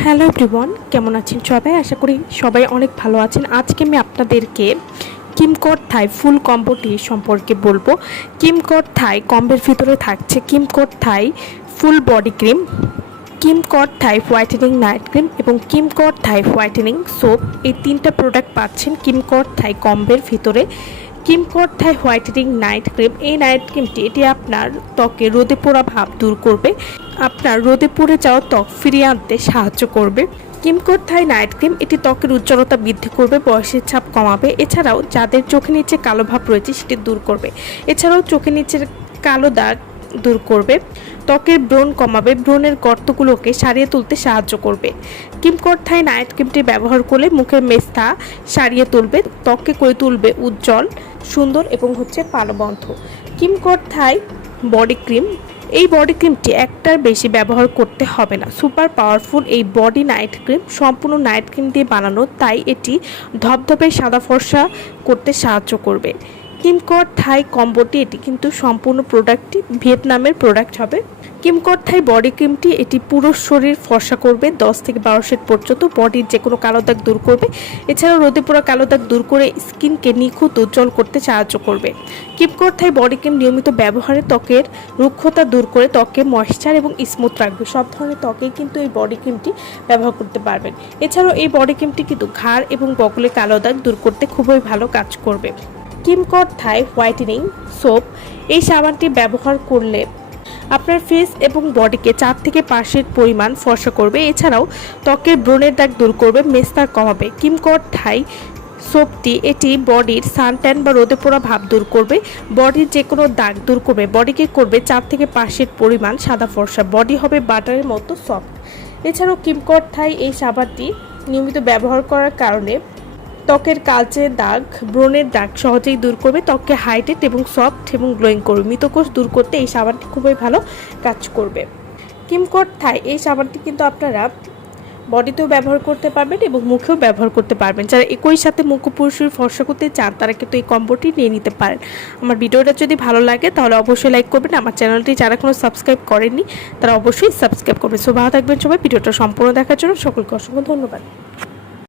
Hello everyone কেমন আছেন সবাই? আশা করি সবাই অনেক ভালো আছেন। আজকে আমি আপনাদেরকে কিমকট থাই ফুল কম্বোটি সম্পর্কে বলব। কিমকট থাই কম্বের ভিতরে থাকছে কিমকট থাই ফুল বডি ক্রিম কিমকট থাই হোয়াইটেনিং নাইট ক্রিম এবং কিমকট থাই হোয়াইটেনিং সোপ। এই তিনটা প্রোডাক্ট পাচ্ছেন কিমকট থাই কম্বের ভিতরে। কিমকট থাই হোয়াইটেনিং নাইট ক্রিম, এই নাইট ক্রিমটি, এটি আপনার ত্বকে রোদে পোড়া ভাব দূর করবে। আপনার রোদে পড়ে যাওয়া ত্বক ফিরিয়ে আনতে সাহায্য করবে। কিমকোট থাই নাইট ক্রিম, এটি ত্বকের উজ্জ্বলতা বৃদ্ধি করবে, বয়সের ছাপ কমাবে। এছাড়াও যাদের চোখের নিচে কালো ভাব রয়েছে, সেটি দূর করবে। এছাড়াও চোখের নিচের কালো দাগ দূর করবে। ত্বকের ব্রণ কমাবে। ব্রণের গর্তগুলোকে সারিয়ে তুলতে সাহায্য করবে। কিমকট থাই নাইট ক্রিমটি ব্যবহার করলে মুখের মেস্তা সারিয়ে তুলবে। ত্বককে করে তুলবে উজ্জ্বল, সুন্দর এবং হচ্ছে পালবন্ধ। কিমকট থাই বডি ক্রিম। এই বডি ক্রিমটি একটার বেশি ব্যবহার করতে হবে না। সুপার পাওয়ারফুল এই বডি নাইট ক্রিম সম্পূর্ণ নাইট ক্রিম দিয়ে বানানো, তাই এটি ধপধপে সাদা ফর্সা করতে সাহায্য করবে। কিমকট থাই কম্বোটি এটি কিন্তু সম্পূর্ণ প্রোডাক্টটি ভিয়েতনামের প্রোডাক্ট হবে। কিমকট থাই বডি ক্রিমটি এটি পুরো শরীর ফর্সা করবে, দশ থেকে বারো সেট পর্যন্ত বডির যে কোনো কালো দাগ দূর করবে। এছাড়াও রোদে পোড়া কালো দাগ দূর করে স্কিনকে নিখুঁত উজ্জ্বল করতে সাহায্য করবে। কিপকট থাই বডি ক্রিম নিয়মিত ব্যবহারে ত্বকের রুক্ষতা দূর করে ত্বকে ময়েশ্চার এবং স্মুথ রাখবে। সব ধরনের ত্বকেই কিন্তু এই বডি ক্রিমটি ব্যবহার করতে পারবেন। এছাড়াও এই বডি ক্রিমটি কিন্তু ঘাড় এবং বগলে কালো দাগ দূর করতে খুবই ভালো কাজ করবে। কিমকট থাই হোয়াইটেনিং সোপ এই সাবানটি ব্যবহার করলে আপনার ফেস এবং বডিকে চার থেকে পাঁচের পরিমাণ ফর্সা করবে। এছাড়াও ত্বকের ব্রণের দাগ দূর করবে, মেস্তার কমাবে। কিমকট থাই সোপটি এটি বডির সানট্যান বা রোদে পোড়া ভাব দূর করবে। বডির যে কোনো দাগ দূর করবে। বডিকে করবে চার থেকে পাঁচের পরিমাণ সাদা ফর্সা। বডি হবে বাটারের মতো সফট। এছাড়াও কিমকট থাই এই সাবানটি নিয়মিত ব্যবহার করার কারণে ত্বকের কালচে দাগ, ব্রণের দাগ সহজেই দূর করবে। ত্বককে হাইটেড এবং সফট এবং গ্লোয়িং করবে। মৃতকোষ দূর করতে এই সাবানটি খুবই ভালো কাজ করবে। কিমকট থাই, এই সাবানটি কিন্তু আপনারা বডিতেও ব্যবহার করতে পারবেন এবং মুখেও ব্যবহার করতে পারবেন। যারা একই সাথে মুখ পুরুষের ফর্সা করতে চান, তারা কিন্তু এই কম্বোটি নিয়ে নিতে পারেন। আমার ভিডিওটা যদি ভালো লাগে, তাহলে অবশ্যই লাইক করবেন। আমার চ্যানেলটি যারা কোনো সাবস্ক্রাইব করেননি, তারা অবশ্যই সাবস্ক্রাইব করবেন। সো ভালো থাকবেন সবাই। ভিডিওটা সম্পূর্ণ দেখার জন্য সকলকে অসংখ্য ধন্যবাদ।